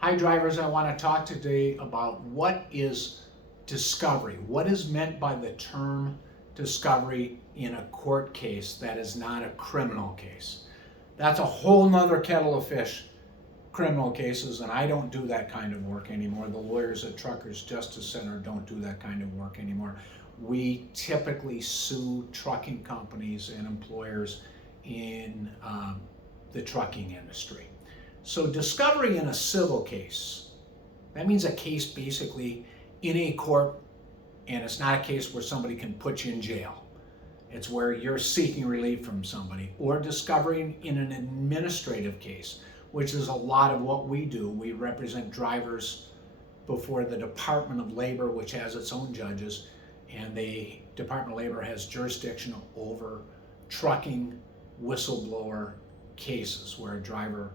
Hi drivers, I want to talk today about what is discovery. What is meant by the term discovery in a court case that is not a criminal case? That's a whole nother kettle of fish, criminal cases, and I don't do that kind of work anymore. The lawyers at Truckers Justice Center don't do that kind of work anymore. We typically sue trucking companies and employers in the trucking industry. So discovery in a civil case, that means a case basically in a court, and it's not a case where somebody can put you in jail. It's where you're seeking relief from somebody. Or discovery in an administrative case, which is a lot of what we do. We represent drivers before the Department of Labor, which has its own judges, and the Department of Labor has jurisdiction over trucking whistleblower cases where a driver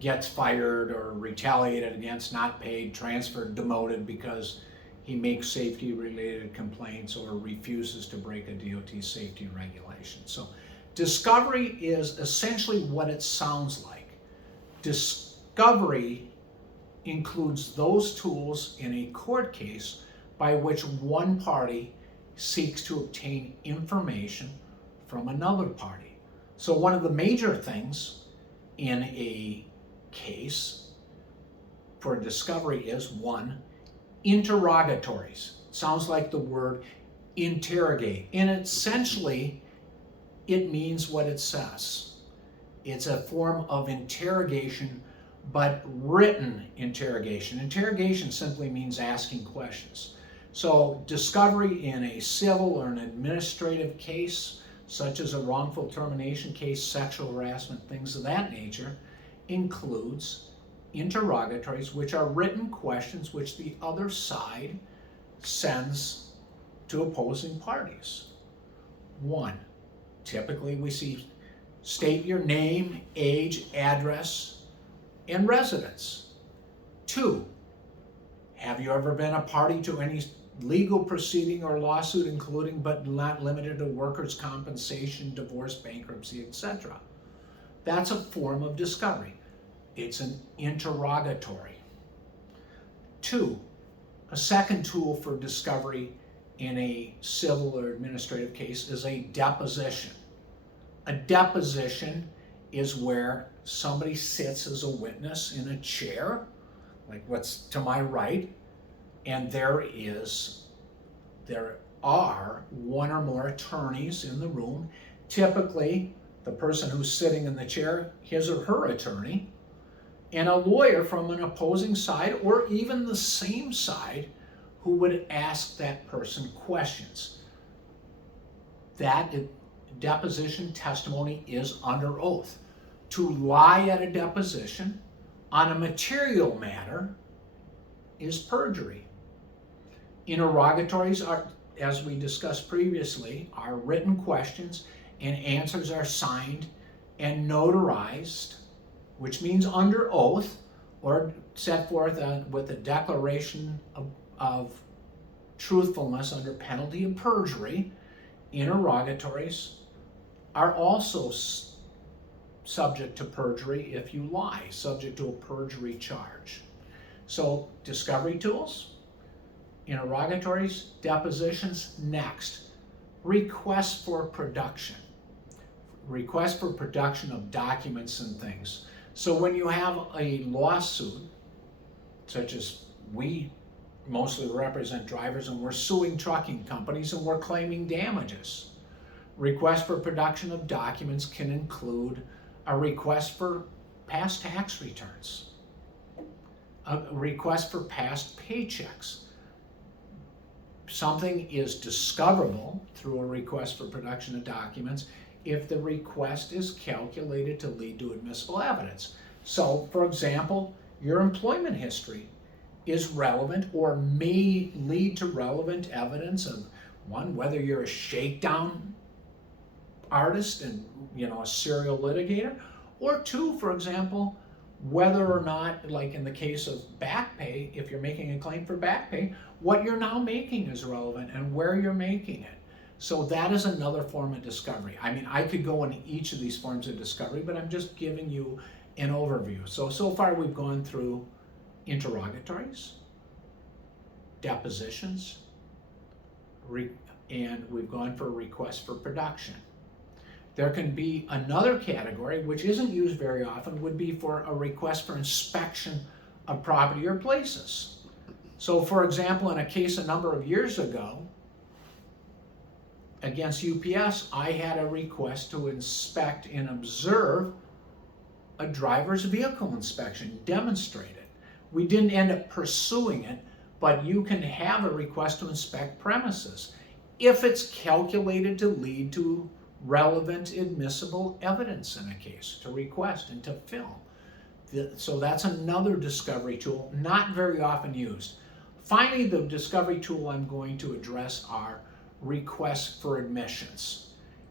gets fired or retaliated against, not paid, transferred, demoted because he makes safety related complaints or refuses to break a DOT safety regulation. So discovery is essentially what it sounds like. Discovery includes those tools in a court case by which one party seeks to obtain information from another party. So one of the major things in a case for discovery is one, interrogatories. Sounds like the word interrogate, and essentially it means what it says. It's a form of interrogation, but written interrogation. Interrogation simply means asking questions. So discovery in a civil or an administrative case, such as a wrongful termination case, sexual harassment, things of that nature, includes interrogatories, which are written questions which the other side sends to opposing parties. One, typically we see state your name, age, address, and residence. Two, have you ever been a party to any legal proceeding or lawsuit, including but not limited to workers' compensation, divorce, bankruptcy, etc.? That's a form of discovery. It's an interrogatory. Two, a second tool for discovery in a civil or administrative case is a deposition. A deposition is where somebody sits as a witness in a chair, like what's to my right, and there are one or more attorneys in the room. Typically, the person who's sitting in the chair, his or her attorney, and a lawyer from an opposing side or even the same side who would ask that person questions. That deposition testimony is under oath. To lie at a deposition on a material matter is perjury. Interrogatories are, as we discussed previously, are written questions and answers are signed and notarized, which means under oath or set forth with a declaration of truthfulness under penalty of perjury. Interrogatories are also subject to perjury if you lie, subject to a perjury charge. So discovery tools, interrogatories, depositions. Next, request for production. Request for production of documents and things. So when you have a lawsuit, such as we mostly represent drivers and we're suing trucking companies and we're claiming damages, request for production of documents can include a request for past tax returns, a request for past paychecks. Something is discoverable through a request for production of documents if the request is calculated to lead to admissible evidence. So, for example, your employment history is relevant or may lead to relevant evidence of, one, whether you're a shakedown artist and a serial litigator, or two, for example, whether or not, like in the case of back pay, if you're making a claim for back pay, what you're now making is relevant and where you're making it. So that is another form of discovery. I mean, I could go into each of these forms of discovery, but I'm just giving you an overview. So far we've gone through interrogatories, depositions, and we've gone for a request for production. There can be another category, which isn't used very often, would be for a request for inspection of property or places. So for example, in a case a number of years ago, against UPS, I had a request to inspect and observe a driver's vehicle inspection, demonstrate it. We didn't end up pursuing it, but you can have a request to inspect premises if it's calculated to lead to relevant admissible evidence in a case to request and to film. So that's another discovery tool, not very often used. Finally, the discovery tool I'm going to address are requests for admissions.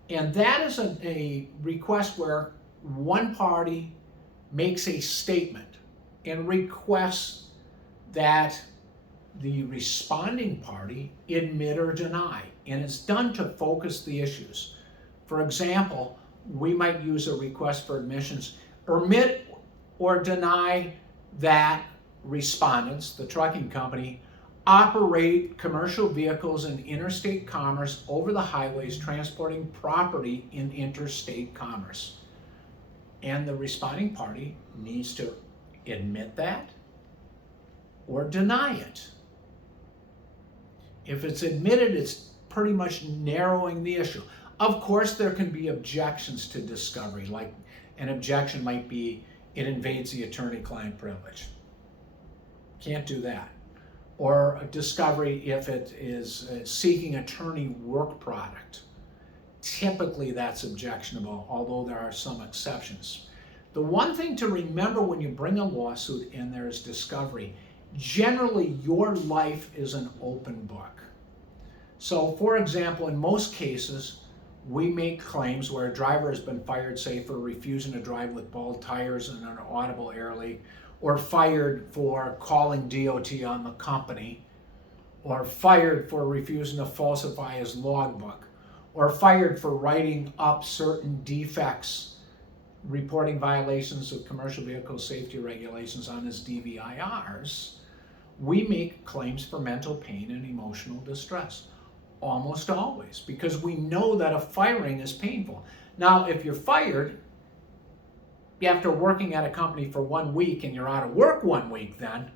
And that is a request where one party makes a statement and requests that the responding party admit or deny. And it's done to focus the issues. For example, we might use a request for admissions, admit or deny that respondents, the trucking company, operate commercial vehicles in interstate commerce over the highways transporting property in interstate commerce. And the responding party needs to admit that or deny it. If it's admitted, it's pretty much narrowing the issue. Of course, there can be objections to discovery, like an objection might be it invades the attorney-client privilege. Can't do that. Or a discovery if it is seeking attorney work product. Typically that's objectionable, although there are some exceptions. The one thing to remember when you bring a lawsuit and there is discovery, generally your life is an open book. So for example, in most cases, we make claims where a driver has been fired, say, for refusing to drive with bald tires in an audible air leak, or fired for calling DOT on the company, or fired for refusing to falsify his logbook, or fired for writing up certain defects, reporting violations of commercial vehicle safety regulations on his DVIRs. We make claims for mental pain and emotional distress. Almost always, because we know that a firing is painful. Now, if you're fired after working at a company for 1 week and you're out of work 1 week, then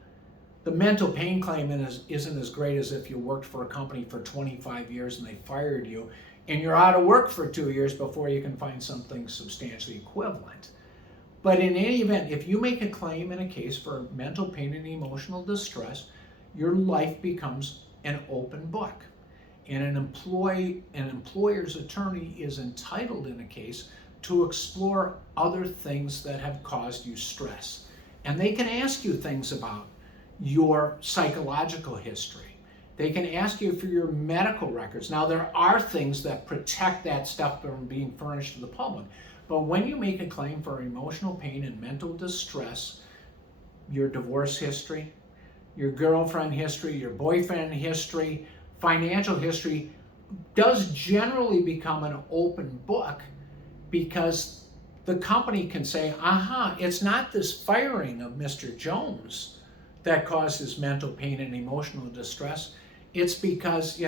the mental pain claim isn't as great as if you worked for a company for 25 years and they fired you and you're out of work for 2 years before you can find something substantially equivalent. But in any event, if you make a claim in a case for mental pain and emotional distress, your life becomes an open book. And an employer's attorney is entitled in a case to explore other things that have caused you stress. And they can ask you things about your psychological history. They can ask you for your medical records. Now, there are things that protect that stuff from being furnished to the public. But when you make a claim for emotional pain and mental distress, your divorce history, your girlfriend history, your boyfriend history, financial history does generally become an open book, because the company can say, it's not this firing of Mr. Jones that caused his mental pain and emotional distress. It's because,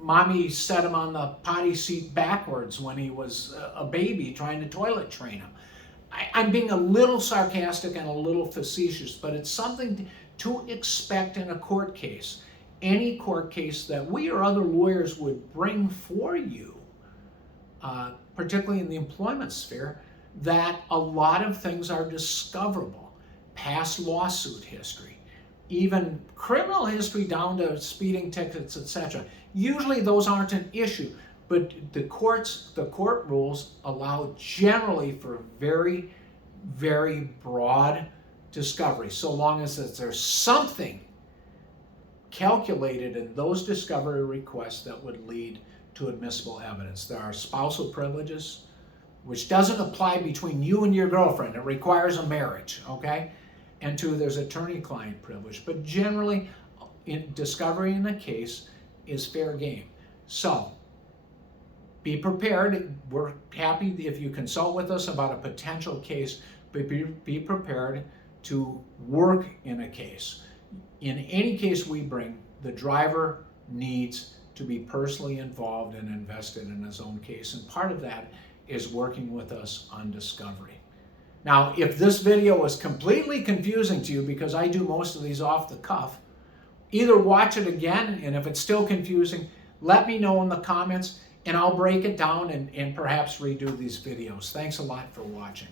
mommy set him on the potty seat backwards when he was a baby trying to toilet train him. I'm being a little sarcastic and a little facetious, but it's something to expect in a court case. Any court case that we or other lawyers would bring for you, particularly in the employment sphere, that a lot of things are discoverable. Past lawsuit history, even criminal history down to speeding tickets, etc. Usually those aren't an issue, but the court rules allow generally for very, very broad discovery, so long as there's something calculated in those discovery requests that would lead to admissible evidence. There are spousal privileges, which doesn't apply between you and your girlfriend. It requires a marriage, okay? And two, there's attorney-client privilege. But generally, discovery in a case is fair game. So, be prepared. We're happy if you consult with us about a potential case, but be prepared to work in a case. In any case we bring, the driver needs to be personally involved and invested in his own case. And part of that is working with us on discovery. Now, if this video is completely confusing to you, because I do most of these off the cuff, either watch it again, and if it's still confusing, let me know in the comments, and I'll break it down and perhaps redo these videos. Thanks a lot for watching.